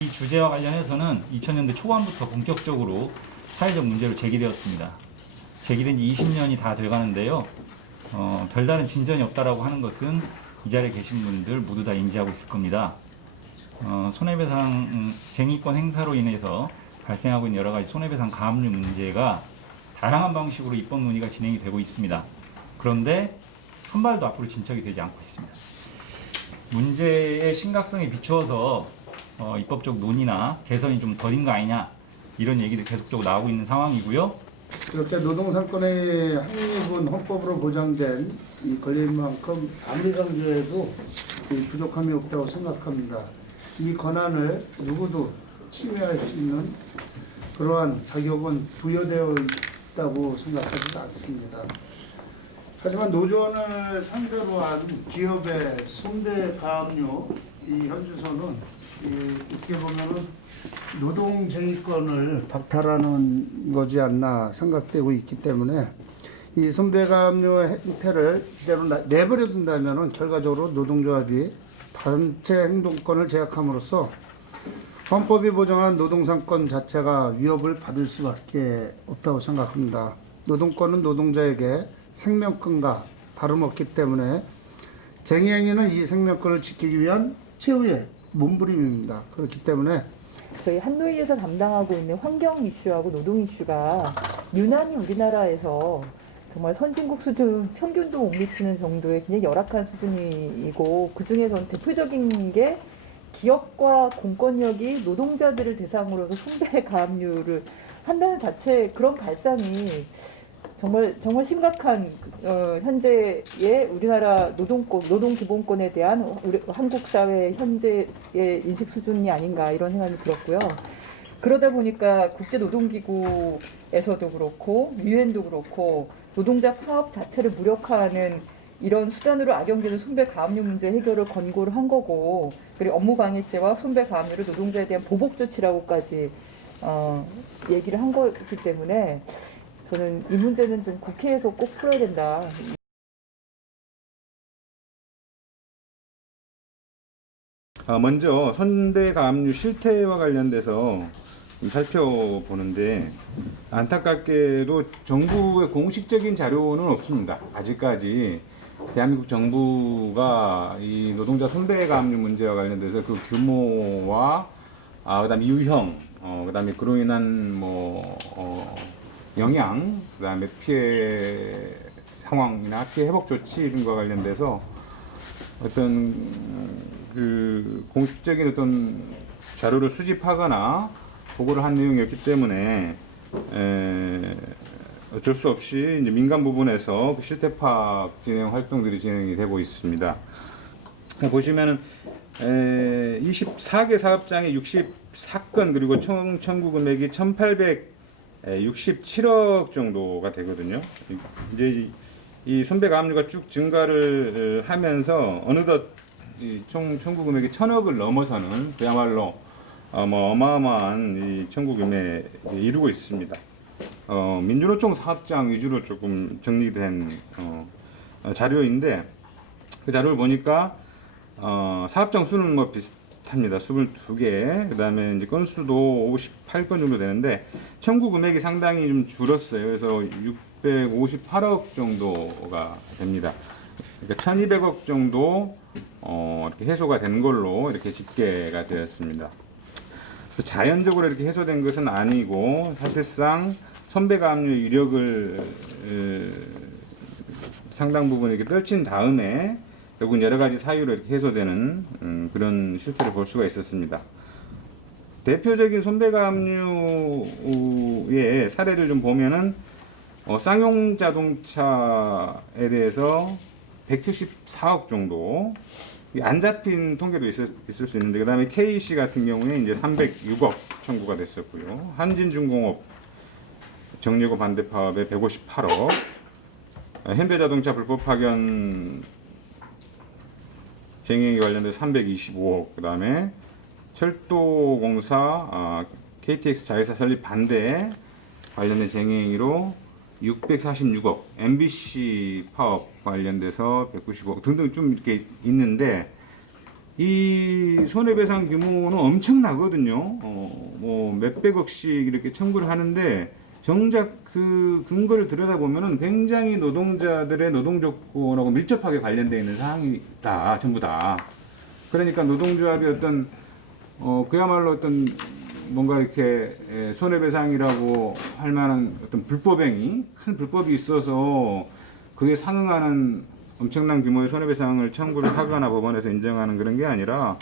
이 주제와 관련해서는 2000년대 초반부터 본격적으로 사회적 문제로 제기되었습니다. 제기된 지 20년이 다 돼가는데요. 별다른 진전이 없다라고 하는 것은 이 자리에 계신 분들 모두 다 인지하고 있을 겁니다. 손해배상 쟁의권 행사로 인해서 발생하고 있는 여러 가지 손해배상 가압류 문제가 다양한 방식으로 입법 논의가 진행이 되고 있습니다. 그런데 한 발도 앞으로 진척이 되지 않고 있습니다. 문제의 심각성에 비추어서 입법적 논의나 개선이 좀 더딘 거 아니냐 이런 얘기도 계속적으로 나오고 있는 상황이고요. 이렇게 노동상권의 확립은 헌법으로 보장된 이 권리만큼 아무리 강조해도 부족함이 없다고 생각합니다. 이 권한을 누구도 침해할 수 있는 그러한 자격은 부여되어 있다고 생각하지 않습니다. 하지만 노조원을 상대로 한 기업의 손배 가압류 이 현주소는 어떻게 보면은 노동쟁의권을 박탈하는 거지 않나 생각되고 있기 때문에 이 손배가압류 행태를 이대로 내버려 둔다면은 결과적으로 노동조합이 단체 행동권을 제약함으로써 헌법이 보장한 노동상권 자체가 위협을 받을 수밖에 없다고 생각합니다. 노동권은 노동자에게 생명권과 다름없기 때문에 쟁의행위는 이 생명권을 지키기 위한 최후의 몸부림입니다. 그렇기 때문에 저희 한노위에서 담당하고 있는 환경 이슈하고 노동 이슈가 유난히 우리나라에서 정말 선진국 수준 평균도 못 미치는 정도의 굉장히 열악한 수준이고, 그 중에서는 대표적인 게 기업과 공권력이 노동자들을 대상으로서 손배 가압류를 한다는 자체, 그런 발상이 정말 심각한 현재의 우리나라 노동 기본권에 대한 우리 한국 사회 현재의 인식 수준이 아닌가 이런 생각이 들었고요. 그러다 보니까 국제노동기구에서도 그렇고 유엔도 그렇고 노동자 파업 자체를 무력화하는 이런 수단으로 악용되는 손배 가압류 문제 해결을 권고를 한 거고, 그리고 업무방해죄와 손배 가압류를 노동자에 대한 보복 조치라고까지 얘기를 한 거기 때문에 저는 이 문제는 좀 국회에서 꼭 풀어야 된다. 먼저 손배가압류 실태와 관련돼서 살펴보는데, 안타깝게도 정부의 공식적인 자료는 없습니다. 아직까지 대한민국 정부가 이 노동자 손배가압류 문제와 관련돼서 그 규모와 그다음에 유형, 그다음에 그로 인한 영향, 그다음에 피해 상황이나 피해 회복 조치 이런 것과 관련돼서 어떤 그 공식적인 어떤 자료를 수집하거나 보고를 한 내용이었기 때문에 어쩔 수 없이 이제 민간 부분에서 그 실태 파악 진행 활동들이 진행이 되고 있습니다. 보시면은 24개 사업장에 64건, 그리고 총 청구 금액이 1,867억 정도가 되거든요. 이제 이 손배가압류가 쭉 증가를 하면서 어느덧 이 총 청구 금액이 1,000억을 넘어서는 그야말로 어마어마한 이 청구 금액을 이루고 있습니다. 민주노총 사업장 위주로 조금 정리된 자료인데, 그 자료를 보니까 사업장 수는 뭐 비슷합니다. 22개. 그다음에 이제 건수도 58건 정도 되는데 청구 금액이 상당히 좀 줄었어요. 그래서 658억 정도가 됩니다. 그러니까 1,200억 정도 이렇게 해소가 된 걸로 이렇게 집계가 되었습니다. 자연적으로 이렇게 해소된 것은 아니고, 사실상 손배가압류 이력을 상당 부분 이렇게 떨친 다음에 결국 여러 가지 사유로 이렇게 해소되는 그런 실태를 볼 수가 있었습니다. 대표적인 손배가압류의 사례를 좀 보면은 쌍용 자동차에 대해서 174억 정도, 안 잡힌 통계도 있을 수 있는데, 그 다음에 KC 같은 경우에 이제 306억 청구가 됐었고요. 한진중공업 정리고 반대 파업에 158억, 현대자동차 불법 파견 쟁행에 관련돼서 325억, 그 다음에 철도공사 KTX 자회사 설립 반대에 관련된 쟁행위로 646억, MBC 파업 관련돼서 195억 등등 좀 이렇게 있는데, 이 손해배상 규모는 엄청나거든요. 뭐 몇백억씩 이렇게 청구를 하는데 정작 그 근거를 들여다보면은 굉장히 노동자들의 노동 조건하고 밀접하게 관련되어 있는 사항이다, 전부 다. 그러니까 노동조합이 어떤 그야말로 어떤 뭔가 이렇게 손해배상이라고 할 만한 어떤 큰 불법이 있어서 그게 상응하는 엄청난 규모의 손해배상을 청구를 하거나 법원에서 인정하는 그런 게 아니라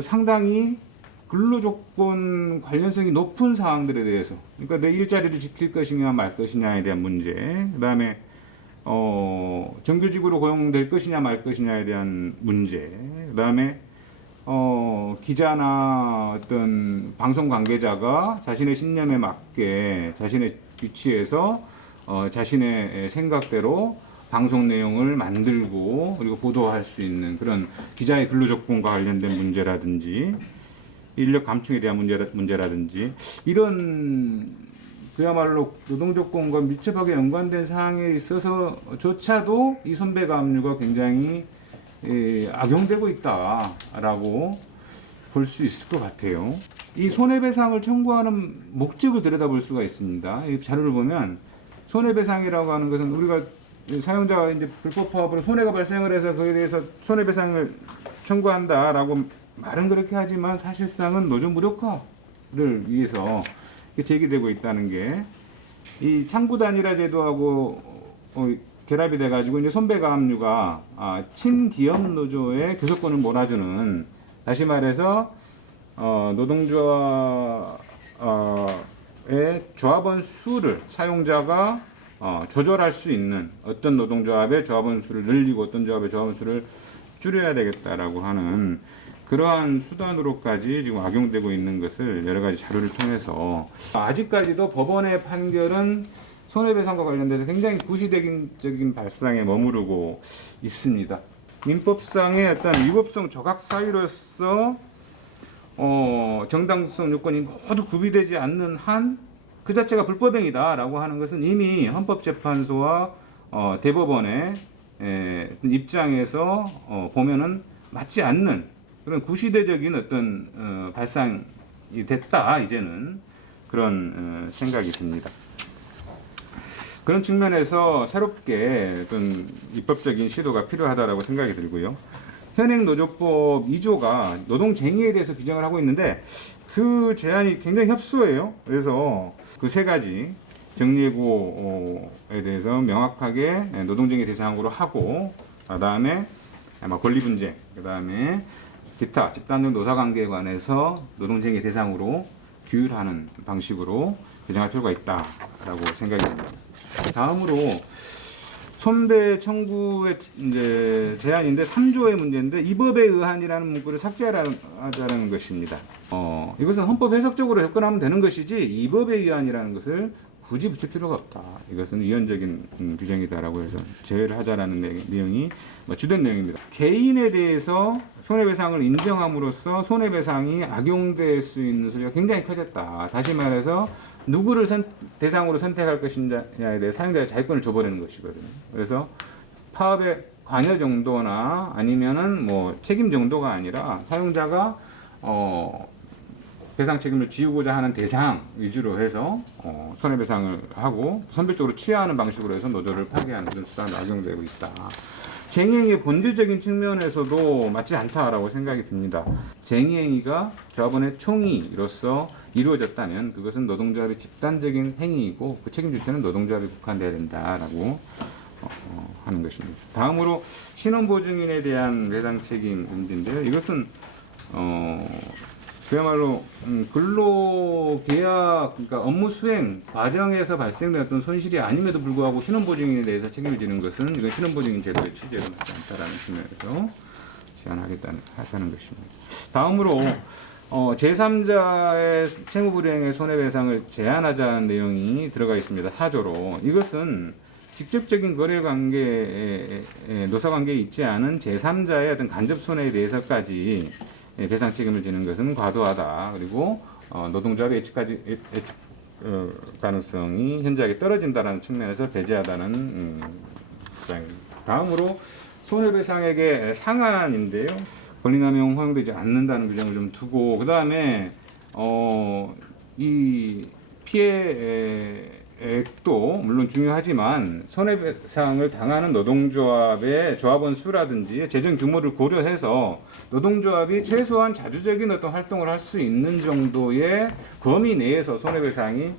상당히 근로조건 관련성이 높은 사항들에 대해서, 그러니까 내 일자리를 지킬 것이냐 말 것이냐에 대한 문제, 그다음에 정규직으로 고용될 것이냐 말 것이냐에 대한 문제, 그다음에 기자나 어떤 방송 관계자가 자신의 신념에 맞게 자신의 위치에서 자신의 생각대로 방송 내용을 만들고 그리고 보도할 수 있는 그런 기자의 근로조건과 관련된 문제라든지 인력 감축에 대한 문제라든지 이런 그야말로 노동조건과 밀접하게 연관된 사항에 있어서조차도 이 손배가압류가 굉장히 악용되고 있다라고 볼 수 있을 것 같아요. 이 손해배상을 청구하는 목적을 들여다볼 수가 있습니다. 이 자료를 보면 손해배상이라고 하는 것은 우리가 사용자가 이제 불법 파업으로 손해가 발생을 해서 그에 대해서 손해배상을 청구한다라고 말은 그렇게 하지만 사실상은 노조 무력화를 위해서 제기되고 있다는 게 이 창구 단일화 제도하고 결합이 돼가지고 이제 손배가압류가 친기업 노조의 교섭권을 몰아주는, 다시 말해서 노동조합의 조합원 수를 사용자가 조절할 수 있는, 어떤 노동조합의 조합원 수를 늘리고 어떤 조합의 조합원 수를 줄여야 되겠다라고 하는 그러한 수단으로까지 지금 악용되고 있는 것을 여러 가지 자료를 통해서 아직까지도 법원의 판결은 손해배상과 관련돼서 굉장히 구시대적인 발상에 머무르고 있습니다. 민법상의 어떤 위법성 조각 사유로서 정당성 요건이 모두 구비되지 않는 한 그 자체가 불법행위다라고 하는 것은 이미 헌법재판소와 대법원의 입장에서 보면은 맞지 않는 그런 구시대적인 어떤 발상이 됐다, 이제는 그런 생각이 듭니다. 그런 측면에서 새롭게 어떤 입법적인 시도가 필요하다라고 생각이 들고요. 현행 노조법 2조가 노동쟁의에 대해서 규정을 하고 있는데 그 제한이 굉장히 협소해요. 그래서 그 세 가지 정리해고에 대해서 명확하게 노동쟁의 대상으로 하고, 그다음에 권리 분쟁, 그다음에 기타 집단적 노사관계에 관해서 노동쟁의 대상으로 규율하는 방식으로 규정할 필요가 있다라고 생각이 듭니다. 다음으로 손배 청구의 이제 제한인데 3조의 문제인데 이 법에 의한이라는 문구를 삭제하자는 것입니다. 이것은 헌법 해석적으로 접근하면 되는 것이지 이 법에 의한이라는 것을 굳이 붙일 필요가 없다. 이것은 위헌적인 규정이다라고 해서 제외를 하자라는 내용이 주된 내용입니다. 개인에 대해서 손해배상을 인정함으로써 손해배상이 악용될 수 있는 소리가 굉장히 커졌다. 다시 말해서 누구를 대상으로 선택할 것이냐에 대해 사용자의 자유권을 줘버리는 것이거든요. 그래서 파업의 관여 정도나 아니면은 뭐 책임 정도가 아니라 사용자가 배상 책임을 지우고자 하는 대상 위주로 해서 손해배상을 하고 선별적으로 취하하는 방식으로 해서 노조를 파괴하는 그런 수단이 악용되고 있다. 쟁의행위의 본질적인 측면에서도 맞지 않다라고 생각이 듭니다. 쟁의행위가 조합원의 총의로서 이루어졌다면 그것은 노동조합의 집단적인 행위이고 그 책임 주체는 노동조합에 국한돼야 된다라고 하는 것입니다. 다음으로 신원보증인에 대한 배상 책임 문제인데요. 이것은 그야말로 근로계약, 그러니까 업무 수행 과정에서 발생된 어떤 손실이 아님에도 불구하고 신원보증인에 대해서 책임을 지는 것은 이건 신원보증인 제도의 취지에 맞지 않다라는 측면에서 제한하겠다는 것입니다. 다음으로 제3자의 채무불이행의 손해배상을 제한하자는 내용이 들어가 있습니다. 4조로. 이것은 직접적인 거래관계에 노사관계에 있지 않은 제3자의 어떤 간접 손해에 대해서까지 배상 책임을 지는 것은 과도하다. 그리고 노동조합의 예측 가능성이 현저하게 떨어진다는 측면에서 배제하다는 입장입니다. 다음으로 손해배상액의 상한인데요. 권리남용 허용되지 않는다는 규정을 좀 두고, 그 다음에 이 피해액도 물론 중요하지만 손해배상을 당하는 노동조합의 조합원 수라든지 재정 규모를 고려해서 노동조합이 최소한 자주적인 어떤 활동을 할 수 있는 정도의 범위 내에서 손해배상이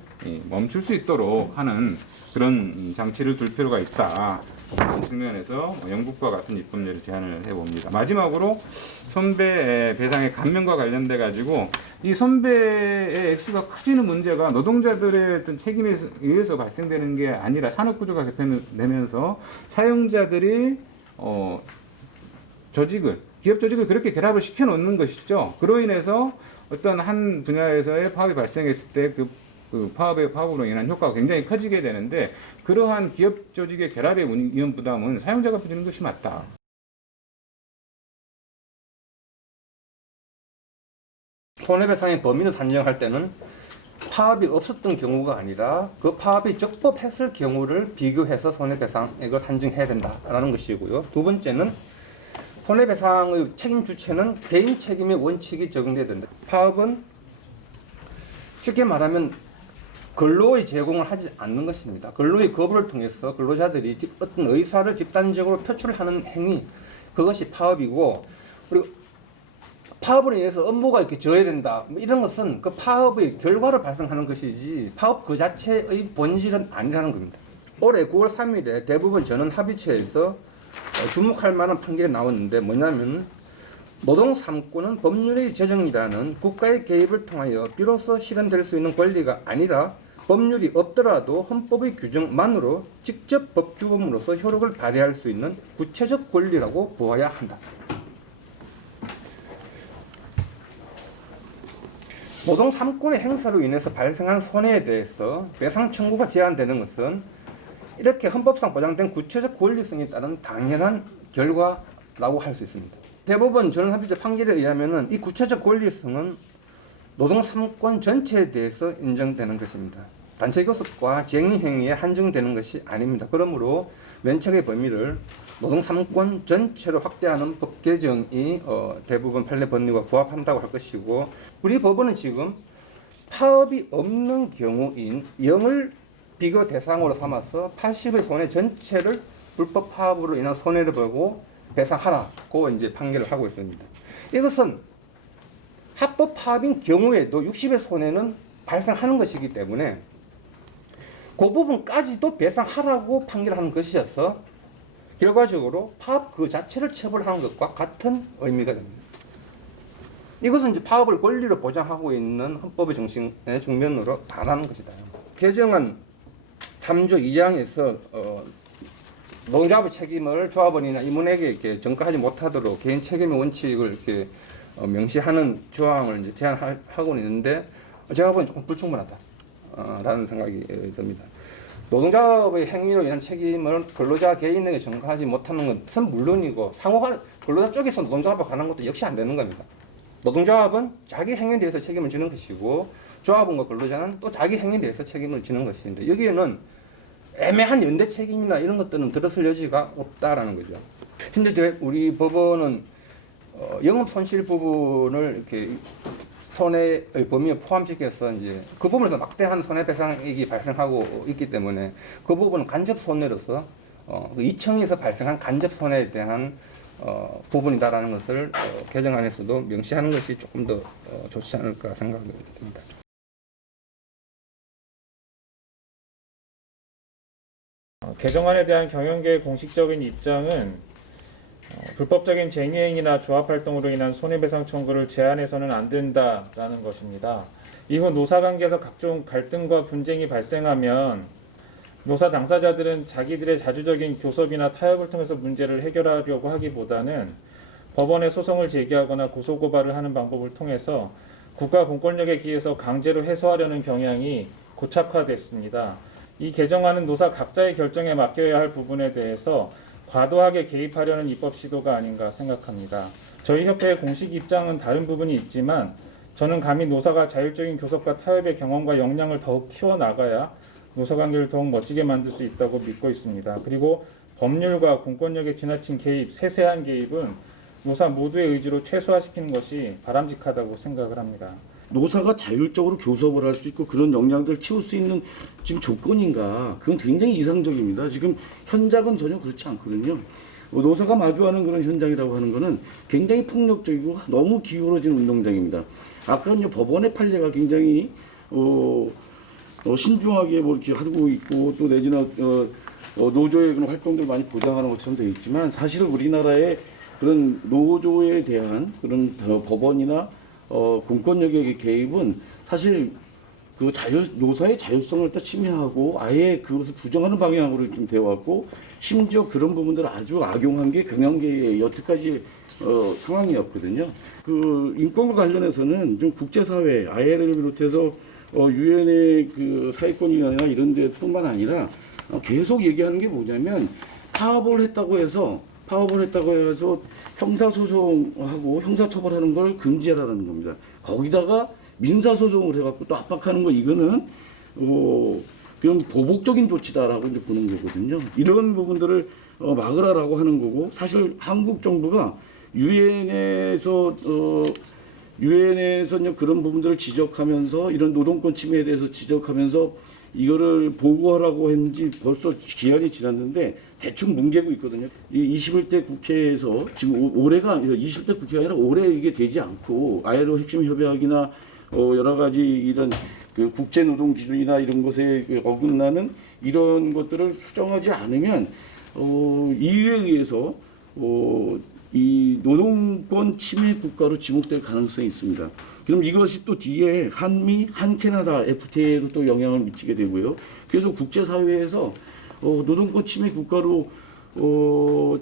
멈출 수 있도록 하는 그런 장치를 둘 필요가 있다. 그런 측면에서 영국과 같은 입법례를 제안을 해봅니다. 마지막으로 손배 배상의 감면과 관련돼 가지고 이 손배의 액수가 커지는 문제가 노동자들의 어떤 책임에 의해서 발생되는 게 아니라 산업구조가 개편되면서 사용자들이 기업 조직을 그렇게 결합을 시켜놓는 것이죠. 그로 인해서 어떤 한 분야에서의 파업이 발생했을 때 그 파업으로 인한 효과가 굉장히 커지게 되는데, 그러한 기업 조직의 결합의 위험 부담은 사용자가 부지는 것이 맞다. 손해배상의 범위를 산정할 때는 파업이 없었던 경우가 아니라 그 파업이 적법했을 경우를 비교해서 손해배상액을 산정해야 된다라는 것이고요. 두 번째는 손해배상의 책임 주체는 개인 책임의 원칙이 적용돼야 된다. 파업은 쉽게 말하면 근로의 제공을 하지 않는 것입니다. 근로의 거부를 통해서 근로자들이 어떤 의사를 집단적으로 표출하는 행위, 그것이 파업이고, 그리고 파업으로 인해서 업무가 이렇게 저해된다, 뭐 이런 것은 그 파업의 결과를 발생하는 것이지 파업 그 자체의 본질은 아니라는 겁니다. 올해 9월 3일에 대부분 전원 합의체에서 주목할 만한 판결이 나왔는데, 뭐냐면 노동 3권은 법률의 제정이라는 국가의 개입을 통하여 비로소 실현될 수 있는 권리가 아니라 법률이 없더라도 헌법의 규정만으로 직접 법규범으로서 효력을 발휘할 수 있는 구체적 권리라고 보아야 한다. 노동 3권의 행사로 인해서 발생한 손해에 대해서 배상 청구가 제한되는 것은 이렇게 헌법상 보장된 구체적 권리성에 따른 당연한 결과라고 할 수 있습니다. 대법원 전원합의체 판결에 의하면 이 구체적 권리성은 노동 3권 전체에 대해서 인정되는 것입니다. 단체 교섭과 쟁의 행위에 한정되는 것이 아닙니다. 그러므로 면책의 범위를 노동 3권 전체로 확대하는 법 개정이 대부분 판례 법리와 부합한다고 할 것이고, 우리 법원은 지금 파업이 없는 경우인 0을 비교 대상으로 삼아서 80의 손해 전체를 불법 파업으로 인한 손해를 보고 배상하라고 이제 판결을 하고 있습니다. 이것은 합법 파업인 경우에도 60의 손해는 발생하는 것이기 때문에 그 부분까지도 배상하라고 판결하는 것이어서 결과적으로 파업 그 자체를 처벌하는 것과 같은 의미가 됩니다. 이것은 이제 파업을 권리로 보장하고 있는 헌법의 정신의 측면으로 반하는 것이다. 개정안 3조 2항에서 노동조합의 책임을 조합원이나 임원에게 이렇게 전가하지 못하도록 개인 책임의 원칙을 이렇게 명시하는 조항을 이제 제안하고는 있는데, 제가 보기엔 조금 불충분하다라는 생각이 듭니다. 노동조합의 행위로 인한 책임을 근로자 개인에게 전가하지 못하는 것은 물론이고, 상호간 근로자 쪽에서 노동조합에 관한 것도 역시 안 되는 겁니다. 노동조합은 자기 행위에 대해서 책임을 지는 것이고, 조합원과 근로자는 또 자기 행위에 대해서 책임을 지는 것인데, 여기에는 애매한 연대 책임이나 이런 것들은 들어설 여지가 없다라는 거죠. 근데 우리 법원은 영업 손실 부분을 이렇게 손해의 범위에 포함시켜서 이제 그 부분에서 막대한 손해배상액이 발생하고 있기 때문에 그 부분은 간접 손해로서 그 이청에서 발생한 간접 손해에 대한 부분이다라는 것을 개정안에서도 명시하는 것이 조금 더 좋지 않을까 생각이 듭니다. 개정안에 대한 경영계의 공식적인 입장은 불법적인 쟁의행위나 조합활동으로 인한 손해배상 청구를 제한해서는 안 된다라는 것입니다. 이후 노사관계에서 각종 갈등과 분쟁이 발생하면 노사 당사자들은 자기들의 자주적인 교섭이나 타협을 통해서 문제를 해결하려고 하기보다는 법원에 소송을 제기하거나 고소고발을 하는 방법을 통해서 국가 공권력에 기해서 강제로 해소하려는 경향이 고착화됐습니다. 이 개정안은 노사 각자의 결정에 맡겨야 할 부분에 대해서 과도하게 개입하려는 입법 시도가 아닌가 생각합니다. 저희 협회의 공식 입장은 다른 부분이 있지만 저는 감히 노사가 자율적인 교섭과 타협의 경험과 역량을 더욱 키워나가야 노사관계를 더욱 멋지게 만들 수 있다고 믿고 있습니다. 그리고 법률과 공권력의 지나친 개입, 세세한 개입은 노사 모두의 의지로 최소화시키는 것이 바람직하다고 생각을 합니다. 노사가 자율적으로 교섭을 할 수 있고 그런 역량들을 키울 수 있는 지금 조건인가? 그건 굉장히 이상적입니다. 지금 현장은 전혀 그렇지 않거든요. 노사가 마주하는 그런 현장이라고 하는 것은 굉장히 폭력적이고 너무 기울어진 운동장입니다. 아까는 법원의 판례가 굉장히 신중하게 뭐 이렇게 하고 있고 또 내지는 노조의 그런 활동들 많이 보장하는 것처럼 되어 있지만 사실 우리나라의 그런 노조에 대한 그런 법원이나 공권력의 개입은 사실 그 노사의 자율성을 또 침해하고 아예 그것을 부정하는 방향으로 좀 되어 왔고 심지어 그런 부분들을 아주 악용한 게 경영계의 여태까지 상황이었거든요. 그 인권과 관련해서는 좀 국제사회, IL을 비롯해서 유엔의 그 사회권위원회나 이런 데뿐만 아니라 계속 얘기하는 게 뭐냐면 파업을 했다고 해서 형사소송하고 형사처벌하는 걸 금지하라는 겁니다. 거기다가 민사소송을 해갖고 또 압박하는 거 이거는 그냥 보복적인 조치다라고 이제 보는 거거든요. 이런 부분들을 막으라라고 하는 거고 사실 한국 정부가 유엔에서 그런 부분들을 지적하면서 이런 노동권 침해에 대해서 지적하면서 이거를 보고하라고 했는지 벌써 기한이 지났는데 대충 뭉개고 있거든요. 이 21대 국회에서 지금 올해가 20대 국회가 아니라 올해 이게 되지 않고 ILO 핵심 협약이나 여러 가지 이런 그 국제 노동 기준이나 이런 것에 어긋나는 이런 것들을 수정하지 않으면 EU에 의해서 이 노동권 침해 국가로 지목될 가능성이 있습니다. 그럼 이것이 또 뒤에 한미, 한캐나다 FTA에도 또 영향을 미치게 되고요. 그래서 국제사회에서 노동권 침해 국가로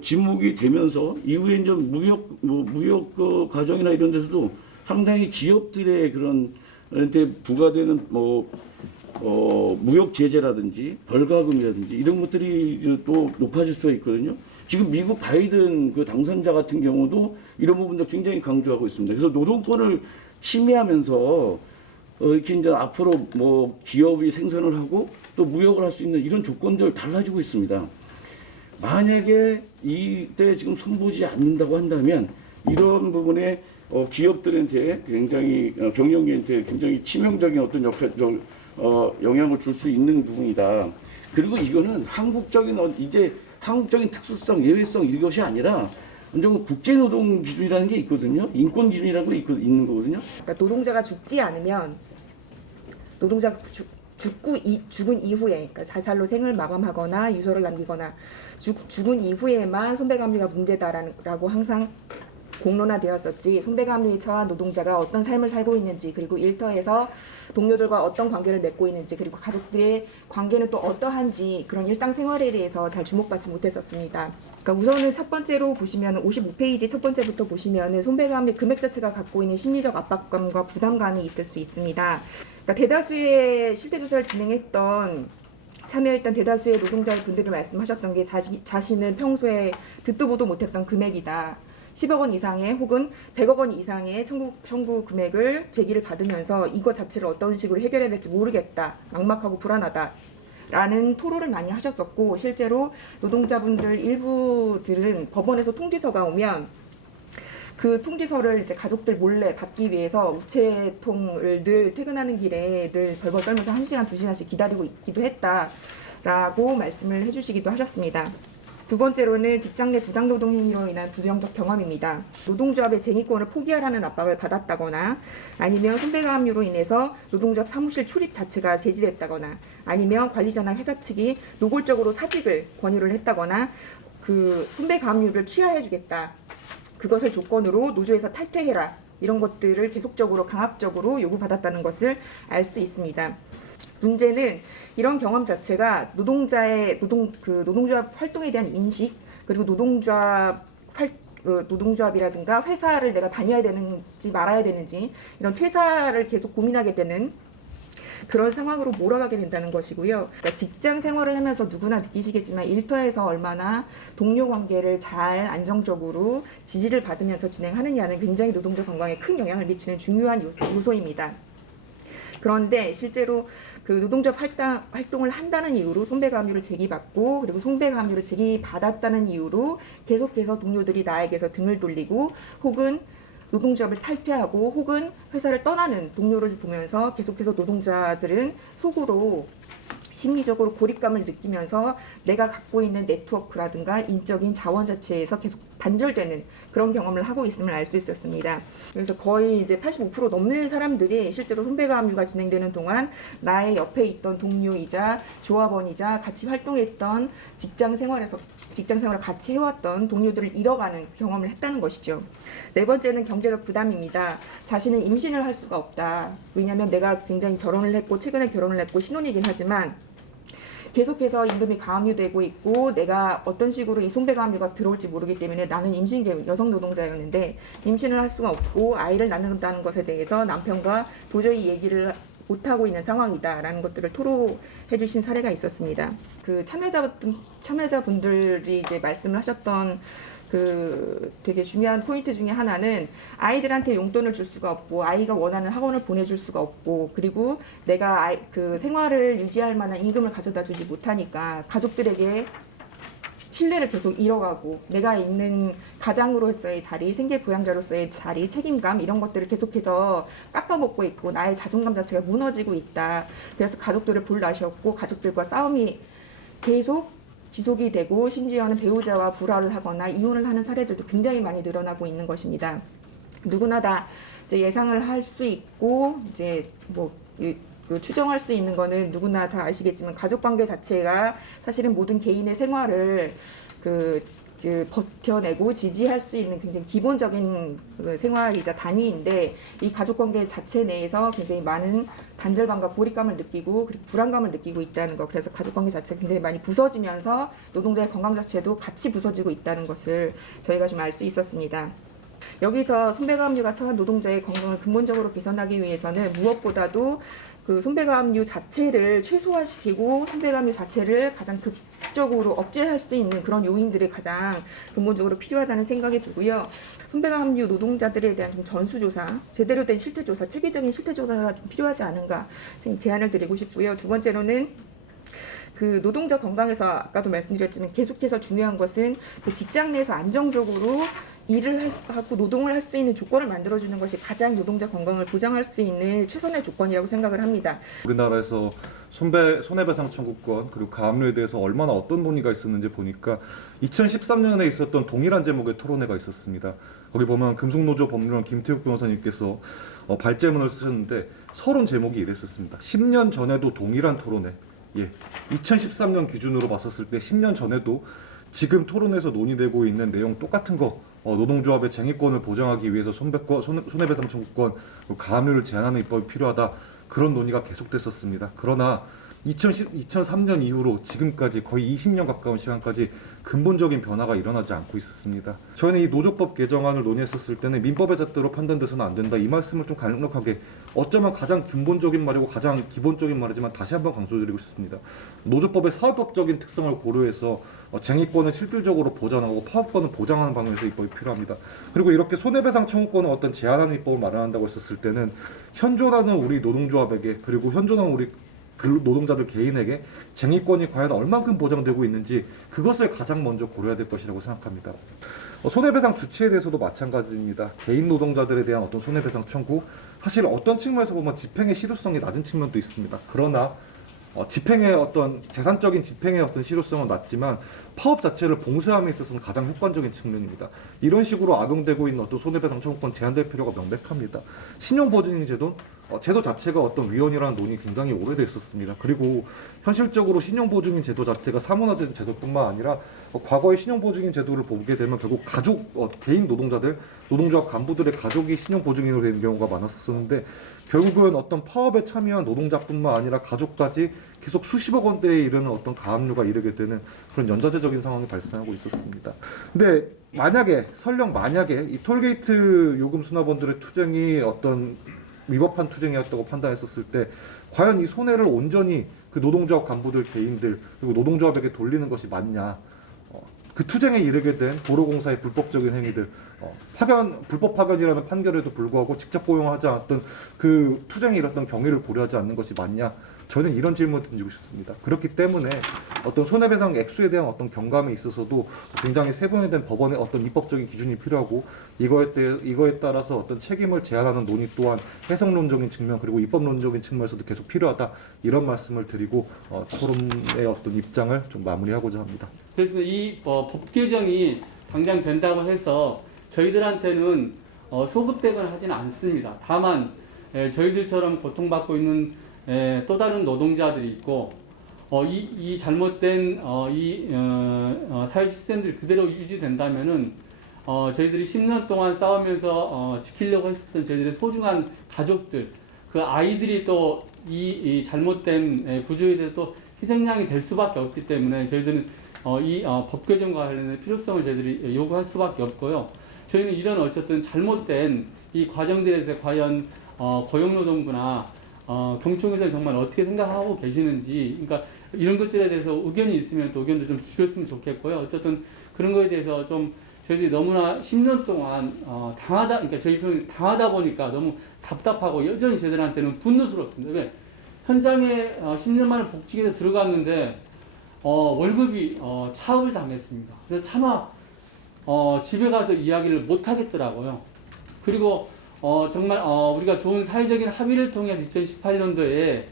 지목이 되면서 이후에 이제 무역 과정이나 이런 데서도 상당히 기업들의 그런 데 부과되는 무역 제재라든지 벌가금이라든지 이런 것들이 또 높아질 수가 있거든요. 지금 미국 바이든 그 당선자 같은 경우도 이런 부분도 굉장히 강조하고 있습니다. 그래서 노동권을 침해하면서 이렇게 이제 앞으로 뭐 기업이 생산을 하고 또 무역을 할 수 있는 이런 조건들 달라지고 있습니다. 만약에 이때 지금 손보지 않는다고 한다면 이런 부분에 기업들한테 굉장히 경영계한테 굉장히 치명적인 어떤 영향을 줄 수 있는 부분이다. 그리고 이거는 한국적인 특수성, 예외성 이것이 아니라 완전 국제노동 기준이라는 게 있거든요. 인권 기준이라고 있는 거거든요. 그러니까 노동자가 죽지 않으면 노동자가 죽은 이후에 그러니까 자살로 생을 마감하거나 유서를 남기거나 죽은 이후에만 손배감리가 문제다라고 항상 공론화되었었지 손배감리에 처한 노동자가 어떤 삶을 살고 있는지 그리고 일터에서 동료들과 어떤 관계를 맺고 있는지 그리고 가족들의 관계는 또 어떠한지 그런 일상생활에 대해서 잘 주목받지 못했었습니다. 그러니까 우선은 첫 번째로 보시면 55페이지 첫 번째부터 보시면 손배감리 금액 자체가 갖고 있는 심리적 압박감과 부담감이 있을 수 있습니다. 그러니까 대다수의 실태조사를 참여했던 대다수의 노동자 분들이 말씀하셨던 게 자신은 평소에 듣도 보도 못했던 금액이다. 10억 원 이상의 혹은 100억 원 이상의 청구 금액을 제기를 받으면서 이거 자체를 어떤 식으로 해결해야 될지 모르겠다. 막막하고 불안하다. 라는 토로를 많이 하셨었고 실제로 노동자분들 일부들은 법원에서 통지서가 오면 그 통지서를 이제 가족들 몰래 받기 위해서 우체통을 늘 퇴근하는 길에 늘 벌벌 떨면서 1시간, 2시간씩 기다리고 있기도 했다라고 말씀을 해주시기도 하셨습니다. 두 번째로는 직장 내 부당노동 행위로 인한 부정적 경험입니다. 노동조합의 쟁의권을 포기하라는 압박을 받았다거나 아니면 손배가 합류로 인해서 노동조합 사무실 출입 자체가 제지됐다거나 아니면 관리자나 회사 측이 노골적으로 사직을 권유를 했다거나 그 손배가 합류를 취하해주겠다. 그것을 조건으로 노조에서 탈퇴해라. 이런 것들을 계속적으로 강압적으로 요구받았다는 것을 알 수 있습니다. 문제는 이런 경험 자체가 노동조합 활동에 대한 인식 그리고 노동조합이라든가 회사를 내가 다녀야 되는지 말아야 되는지 이런 퇴사를 계속 고민하게 되는 그런 상황으로 몰아가게 된다는 것이고요. 그러니까 직장 생활을 하면서 누구나 느끼시겠지만 일터에서 얼마나 동료 관계를 잘 안정적으로 지지를 받으면서 진행하느냐는 굉장히 노동자 건강에 큰 영향을 미치는 중요한 요소입니다. 그런데 실제로 그 노동조합 활동을 한다는 이유로 손배가압류를 제기받고 그리고 손배가압류를 제기받았다는 이유로 계속해서 동료들이 나에게서 등을 돌리고 혹은 노동조합을 탈퇴하고 혹은 회사를 떠나는 동료를 보면서 계속해서 노동자들은 속으로 심리적으로 고립감을 느끼면서 내가 갖고 있는 네트워크라든가 인적인 자원 자체에서 계속 단절되는 그런 경험을 하고 있음을 알 수 있었습니다. 그래서 거의 이제 85% 넘는 사람들이 실제로 손배가압류가 진행되는 동안 나의 옆에 있던 동료이자 조합원이자 같이 활동했던 직장 생활을 같이 해왔던 동료들을 잃어가는 경험을 했다는 것이죠. 네 번째는 경제적 부담입니다. 자신은 임신을 할 수가 없다. 왜냐하면 내가 굉장히 최근에 결혼을 했고 신혼이긴 하지만 계속해서 임금이 가압류되고 있고 내가 어떤 식으로 이 손배가압류가 들어올지 모르기 때문에 나는 여성 노동자였는데 임신을 할 수가 없고 아이를 낳는다는 것에 대해서 남편과 도저히 얘기를 못하고 있는 상황이다라는 것들을 토로해 주신 사례가 있었습니다. 그 참여자분들이 이제 말씀을 하셨던 그 되게 중요한 포인트 중에 하나는 아이들한테 용돈을 줄 수가 없고 아이가 원하는 학원을 보내줄 수가 없고 그리고 내가 그 생활을 유지할 만한 임금을 가져다 주지 못하니까 가족들에게 신뢰를 계속 잃어가고 내가 있는 가장으로서의 자리, 생계 부양자로서의 자리, 책임감 이런 것들을 계속해서 깎아먹고 있고 나의 자존감 자체가 무너지고 있다. 그래서 가족들을 볼 낯이 없고 가족들과 싸움이 계속 지속이 되고 심지어는 배우자와 불화를 하거나 이혼을 하는 사례들도 굉장히 많이 늘어나고 있는 것입니다. 누구나 다 이제 예상을 할 수 있고 이제 그 추정할 수 있는 거는 누구나 다 아시겠지만 가족 관계 자체가 사실은 모든 개인의 생활을 버텨내고 지지할 수 있는 굉장히 기본적인 그 생활이자 단위인데 이 가족 관계 자체 내에서 굉장히 많은 단절감과 고립감을 느끼고 그리고 불안감을 느끼고 있다는 것. 그래서 가족 관계 자체가 굉장히 많이 부서지면서 노동자의 건강 자체도 같이 부서지고 있다는 것을 저희가 좀 알 수 있었습니다. 여기서 손배가압류가 처한 노동자의 건강을 근본적으로 개선하기 위해서는 무엇보다도 그 손배가압류 자체를 최소화시키고 손배가압류 자체를 가장 극적으로 억제할 수 있는 그런 요인들이 가장 근본적으로 필요하다는 생각이 들고요. 손배가압류 노동자들에 대한 좀 전수조사, 제대로 된 실태조사, 체계적인 실태조사가 좀 필요하지 않은가 제안을 드리고 싶고요. 두 번째로는 그 노동자 건강에서 아까도 말씀드렸지만 계속해서 중요한 것은 그 직장 내에서 안정적으로 일을 하고 노동을 할 수 있는 조건을 만들어주는 것이 가장 노동자 건강을 보장할 수 있는 최선의 조건이라고 생각을 합니다. 우리나라에서 손해배상 청구권 그리고 가압류에 대해서 얼마나 어떤 논의가 있었는지 보니까 2013년에 있었던 동일한 제목의 토론회가 있었습니다. 거기 보면 금속노조 법률원 김태욱 변호사님께서 발제문을 쓰셨는데 서론 제목이 이랬었습니다. 10년 전에도 동일한 토론회. 2013년 기준으로 봤었을 때 10년 전에도 지금 토론에서 논의되고 있는 내용 똑같은 거 노동조합의 쟁의권을 보장하기 위해서 손해배상 청구권, 가압류를 제한하는 입법이 필요하다. 그런 논의가 계속됐었습니다. 그러나 2003년 이후로 지금까지 거의 20년 가까운 시간까지 근본적인 변화가 일어나지 않고 있었습니다. 저희는 이 노조법 개정안을 논의했었을 때는 민법의 잣대로 판단돼서는 안 된다. 이 말씀을 좀 강력하게 어쩌면 가장 근본적인 말이고 가장 기본적인 말이지만 다시 한번 강조드리고 싶습니다. 노조법의 사회법적인 특성을 고려해서 쟁의권을 실질적으로 보장하고 파업권을 보장하는 방향에서 입법이 필요합니다. 그리고 이렇게 손해배상 청구권을 어떤 제한하는 입법을 마련한다고 했었을 때는 현존하는 우리 노동조합에게 그리고 현존하는 우리 노동자들 개인에게 쟁의권이 과연 얼만큼 보장되고 있는지 그것을 가장 먼저 고려해야 될 것이라고 생각합니다. 손해배상 주체에 대해서도 마찬가지입니다. 개인 노동자들에 대한 어떤 손해배상 청구, 사실 어떤 측면에서 보면 집행의 실효성이 낮은 측면도 있습니다. 그러나 집행의 어떤 재산적인 집행의 어떤 실효성은 낮지만 파업 자체를 봉쇄함에 있어서는 가장 효과적인 측면입니다. 이런 식으로 악용되고 있는 어떤 손해배상 청구권 제한될 필요가 명백합니다. 신용보증인 제도 자체가 어떤 위헌이라는 논의 굉장히 오래됐었습니다. 그리고 현실적으로 신용보증인 제도 자체가 사문화된 제도뿐만 아니라 과거의 신용보증인 제도를 보게 되면 결국 개인 노동조합 간부들의 가족이 신용보증인으로 되는 경우가 많았었는데 결국은 어떤 파업에 참여한 노동자뿐만 아니라 가족까지 계속 수십억 원대에 이르는 어떤 가압류가 이르게 되는 그런 연좌제적인 상황이 발생하고 있었습니다. 근데 설령 만약에 이 톨게이트 요금 수납원들의 투쟁이 어떤 위법한 투쟁이었다고 판단했었을 때 과연 이 손해를 온전히 그 노동조합 간부들 개인들 그리고 노동조합에게 돌리는 것이 맞냐? 그 투쟁에 이르게 된 도로공사의 불법적인 행위들, 불법 파견이라는 판결에도 불구하고 직접 고용하지 않았던 그 투쟁에 이뤘던 경위를 고려하지 않는 것이 맞냐? 저는 이런 질문을 던지고 싶습니다. 그렇기 때문에 어떤 손해배상 액수에 대한 어떤 경감에 있어서도 굉장히 세분화된 법원의 어떤 입법적인 기준이 필요하고 이거에 따라서 어떤 책임을 제한하는 논의 또한 해석론적인 측면 그리고 입법론적인 측면에서도 계속 필요하다 이런 말씀을 드리고 토론의 어떤 입장을 좀 마무리하고자 합니다. 그래서 이 법 개정이 당장 된다고 해서 저희들한테는 소급되거나 하지는 않습니다. 다만 저희들처럼 고통받고 있는 또 다른 노동자들이 있고 이 잘못된 사회 시스템들이 그대로 유지된다면은 저희들이 10년 동안 싸우면서 지키려고 했었던 저희들의 소중한 가족들, 그 아이들이 또 이 잘못된 구조에 대해서 또 희생양이 될 수밖에 없기 때문에 저희들은 이 법 개정과 관련된 필요성을 저희들이 요구할 수밖에 없고요. 저희는 이런 어쨌든 잘못된 이 과정들에 대해서 과연 고용노동부나 경총에서 정말 어떻게 생각하고 계시는지, 그러니까 이런 것들에 대해서 의견이 있으면 또 의견도 좀 주셨으면 좋겠고요. 어쨌든 그런 거에 대해서 좀 저희들이 너무나 10년 동안 그러니까 저희 편이 당하다 보니까 너무 답답하고 여전히 저희들한테는 분노스럽습니다. 왜? 현장에 10년 만에 복직해서 들어갔는데 월급이 차압을 당했습니다. 그래서 차마 집에 가서 이야기를 못 하겠더라고요. 그리고 정말 우리가 좋은 사회적인 합의를 통해서 2018년도에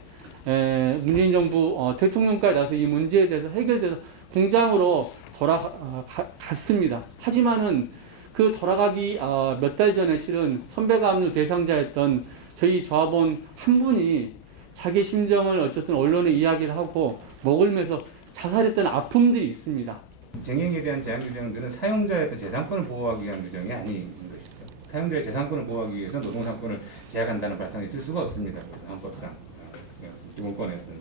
문재인 정부 대통령까지 나서 이 문제에 대해서 해결돼서 공장으로 돌아갔습니다. 하지만은 그 돌아가기 몇 달 전에 실은 선배가압류 대상자였던 저희 조합원 한 분이 자기 심정을 어쨌든 언론에 이야기를 하고 목을 매서 자살했던 아픔들이 있습니다. 쟁행에 대한 제한 규정들은 사용자의 어떤 재산권을 보호하기 위한 규정이 아닌 것이죠. 사용자의 재산권을 보호하기 위해서 노동상권을 제약한다는 발상이 있을 수가 없습니다. 그래서 헌법상 기본권의 어떤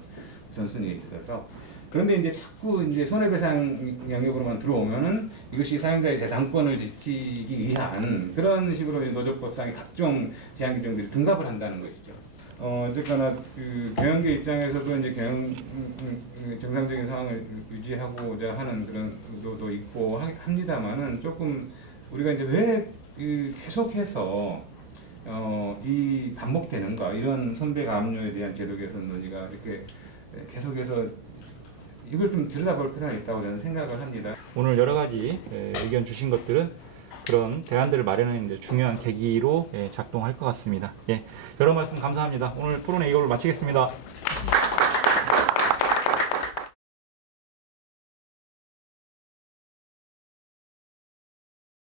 우선순위에 있어서. 그런데 이제 자꾸 이제 손해배상 영역으로만 들어오면은 이것이 사용자의 재산권을 지키기 위한 그런 식으로 노조법상의 각종 제한 규정들이 등갑을 한다는 것이죠. 어쨌거나 그 경영계 입장에서도 이제 정상적인 상황을 유지하고자 하는 그런 의도도 있고 합니다만은 조금 우리가 이제 왜 계속해서 이 반복되는가 이런 선배가압류에 대한 제도 개선 논의가 이렇게 계속해서 이걸 좀 들여다볼 필요가 있다고 저는 생각을 합니다. 오늘 여러 가지 의견 주신 것들은 그런 대안들을 마련하는 데 중요한 계기로 작동할 것 같습니다. 여러 말씀 감사합니다. 오늘 토론회 이걸로 마치겠습니다.